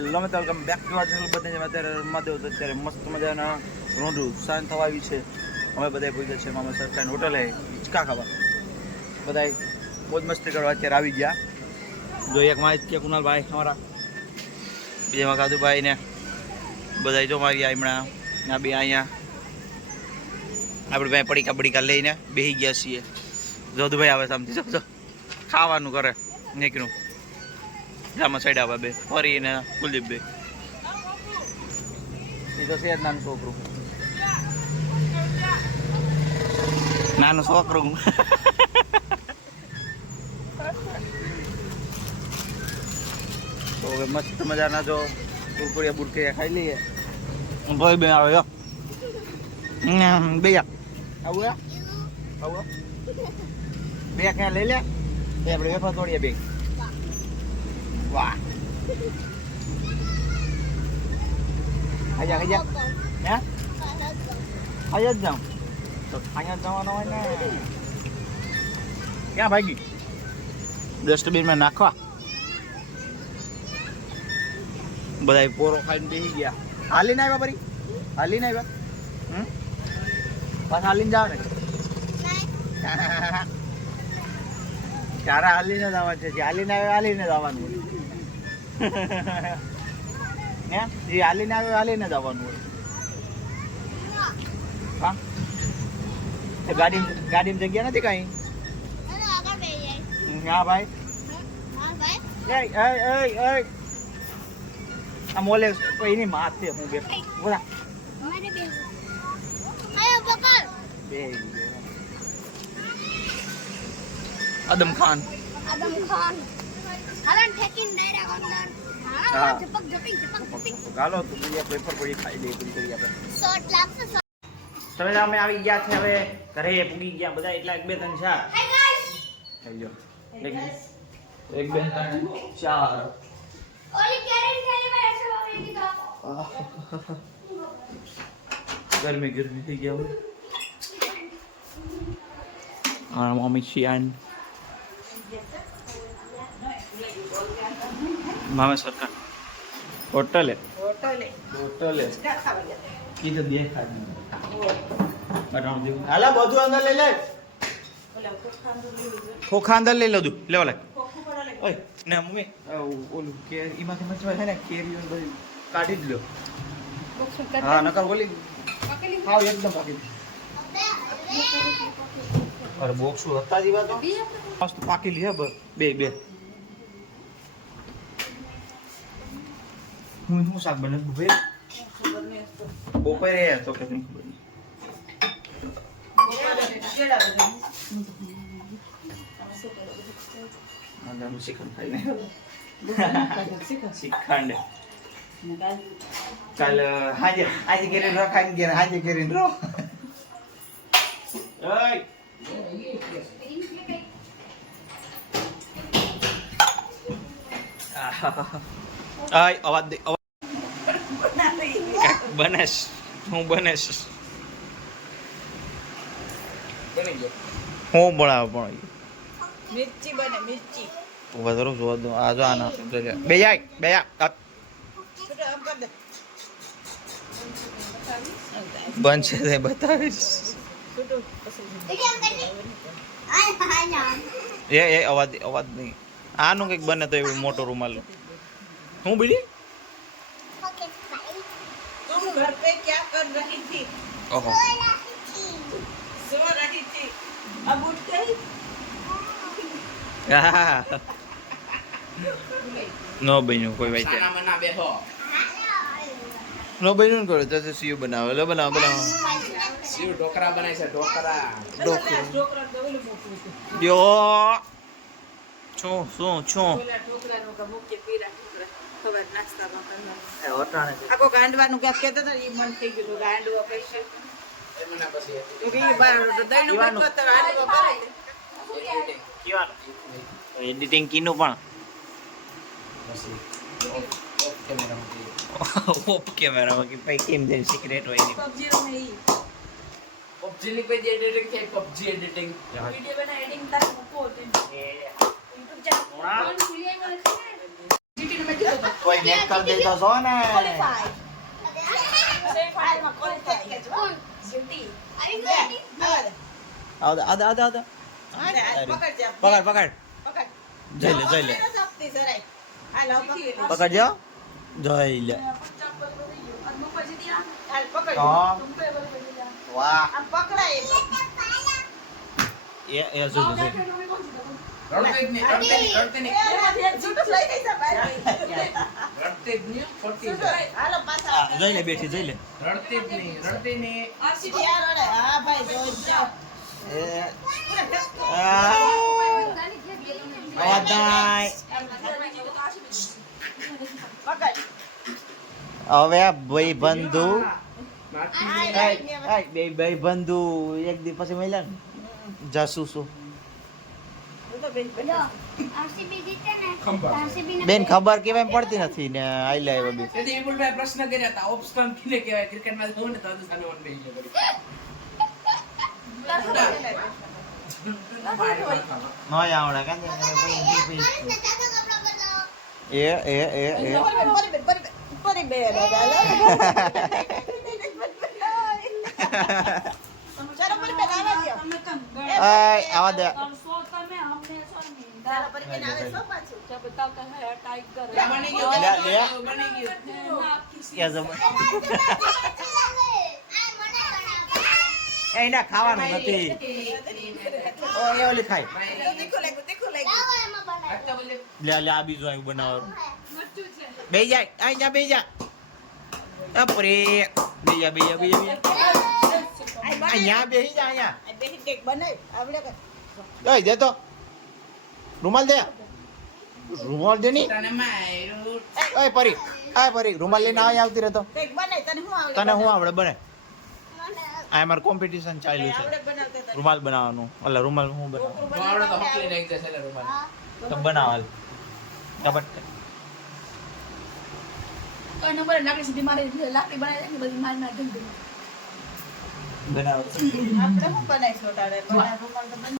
મિત્રો welcome back two R બધા અત્યારે રમવા તો અત્યારે મસ્ત મજાના રોંઢું સાંજ થવા આવી છે. અમે બધા પૂછ્યા છે મામા સરકારની હોટલે હિંચકા ખાવા. બધા મોજ મસ્તી કરવા અત્યારે આવી ગયા. જો એક માં કે કુનાલભાઈ અમારા. બીજામાં કાદુભાઈ ને બધા જો મારી ગયા હમણાં, ના બે અહીંયા. આપણે ભાઈ પડીકા પડીકા લઈને બેસી ગયા છીએ. જોધુભાઈ આવે સામથી જો ખાવાનું કરે નીકળ્યું જામાં સાઈડ આવા બે. ફરી ને કુલદીપ બે. એ તો છે નાનું છોકરું. નાનું છોકરું. તો હવે મસ્ત મજાના જો કુરકુરિયા બુરકરિયા ખાઈ લઈએ. ભાઈ બે આવે યો બે આવું આવું બે ક્યાં લઈ લે? એ આપણે વેફા તોડીએ બે વાહ આજા આજા હે આજા જ જાઉં તો અહીંયા જવાનો હોય ને ક્યાં ભાગી ડસ્ટબિનમાં નાખવા બધા પોરો ખાઈને બેસી ગયા હાલીને આવ્યા પરી હાલીને આવ્યા હમ પાછા હાલીને જાવ ને ચારા હાલીને જવાનું છે હાલીને આવ્યો હાલીને જવાનું હે જે હાલીને આવ્યો હાલીને જવાનું હોય. હા? ગાડી ગાડીમાં જગ્યા નથી કઈ? હા ભાઈ. એ એ એ એ. આ મોલે એની માથે હું બે. બોલા અદમ ખાન. ખાન. હા. હા ઝપક ઝપક ઝપક ઝપક ગાલો તો બીજા પેપર પડી ખાઈ લઈએ પૂરી કરી આપણે શોર્ટ. લાગશે તમે અમે આવી ગયા છે હવે ઘરે પૂગી ગયા બધા એટલા એક બે ત્રણ ચાર થઈ ગયો એક એક બે ત્રણ ચાર. ગરમી ગરમી થઈ ગયા હવે. મમ્મી શિયાન. મામા સરકાર. હોટલે. હોટલે. હોટલે. કીધું બે ખાધી. જેવું હાલા બધું અંદર લઈ લે. ખોખા અંદર લઈ લઉં લેવા લાગ ઓય ને મમ્મી ઓલું કે એમાંથી મચવા છે ને કેરીઓ બધું કાઢી જ લો. હા નકર ઓલી હાવ એકદમ પાકી અરે બોક્સ હતા જીવા તો. મસ્ત પાકી લી હે બસ બે બે. હું શું શાક બને ભાઈ ખબર નહીં હશે. બપોરે તો કે નહીં ખબર નહીં. બપોરે કેળા બધા. શું કરો બધું? આજે અમે શ્રીખંડ ખાઈને બપોરે શીખો. શ્રીખંડ ને કાલ કાલ હાજે આજે કરીને રો ખાઈને ગયા હાજે કરીને રો ઓય આય અવાજ દે બનેશ હું બનેશ. હું બનાવ પણ મિર્ચી બને મિર્ચી. ઊભા જોવા દો આ જો આના બે જાય બે આ છૂટો આમ કર દે. બનશે તે બતાવીશ. એ એ અવાજ અવાજ નહીં. આનું કંઈક બને તો એવું મોટો રૂમાલ હું બીજી? तुम घर पे क्या कर रही थी ઓહો सो रही थी अब उठ गई નો બન્યું કોઈ વાંચે નો બન્યું ને કરો તો સીયુ બનાવો લે બનાવો બનાવો શિવ ઢોકરા બનાય છે ઢોકરા ઢોકળા ઢોકળા તો ઓલું મોટું હતું. યો છું શું છું ઓલા ઢોકળાનું કે મુખ્ય પીરા ઢોકળા ખબર નાસ્તામાં કરવાનું. આખો ગાંડવાનું ક્યાંક કહેતા હતા મન થઈ ગયું ગાંડવો કહેશે. પછી. એડિટિંગ કીનું પણ ઓફ કેમેરા મૂકી ઓપ કેમેરામાં કે ભાઈ કેમ જાય સિક્રેટ હોય ને PUBG રમે ઈ. પબજી ની કોઈ એડિટિંગ કે પબજી એડિટિંગ વીડિયો બના એડિટિંગ તાર મૂકો. ઘોડા. કોણ ખુલી આવ્યો છે? GT બેટીને મેં કીધું હતું. કોઈ નેટ કરી દે તો છો ને પકડ જા. પકડ પકડ પકડ. જઈ લે જઈ લે. પકડજો જઈ લે વાહ પકડાય એ. એ શું રડતે જ નહીં, રડતે નહીં, રડતે નહીં. આનાથી એક જૂઠું લઈ ગઈ છે બહાર. રડતે જ નહીં, ખોટી હાલો, પાછા. જઈ લે બેઠી જઈ લે રડતે જ નહીં, રડતે નહીં. ત્યાં રડે. હા, ભાઈ, જોઈ જાઓ. એ આ દાય હવે ભાઈ બંધુ. બે ભાઈ બંધુ એક દિવસ પછી મળ્યા ને જાસૂસો બેન ખબર કેવાય પડતી નથી ને આઈ લે બી તેથી વિપુલભાઈ પ્રશ્ન કર્યા હતા ઓફ સ્ટમ્પ કિને કહેવાય ક્રિકેટમાં જોવું ને તો આજે સામે વન બેસી. નો આવડે કાં એ એ એ એ પરી બેન, પરી બેન, પરી બેન, હાલો. ચાલો, પરી બેન, આવવા દ્યો. એ, આય આવા દે ચાલો, પરી બેન, આવે છો પાછું? લે, બની ગયું, લે, લે. બની ગયું. કે જમ એ ના ખાવાનું નથી. એ ઓલી ખાય. લે લે આ બીજું આવ્યું બનાવવાનું. બે જાય. આઈ જા બે જા. અપરે. બે જા બે જા બે જા. અહીંયા બે જા અહીંયા. બેસી કંઈક બનાય, આવડે કે? દઈ દે તો રૂમાલ દે. રૂમાલ દે ની. એ પરી. આ પરી. રૂમાલ લઈને આવી આવતી રહેતો તને શું આવડે તને શું બનાવતા? આવડે? બને. આ મારું કોમ્પિટિશન ચાલ્યું છે? રૂમાલ બનાવવાનું. એટલે રૂમાલ હું બનાવું? તો બનાવાલ કબટ આપણે શું બનાવીશું તારે? બનાવ રૂમાલ તો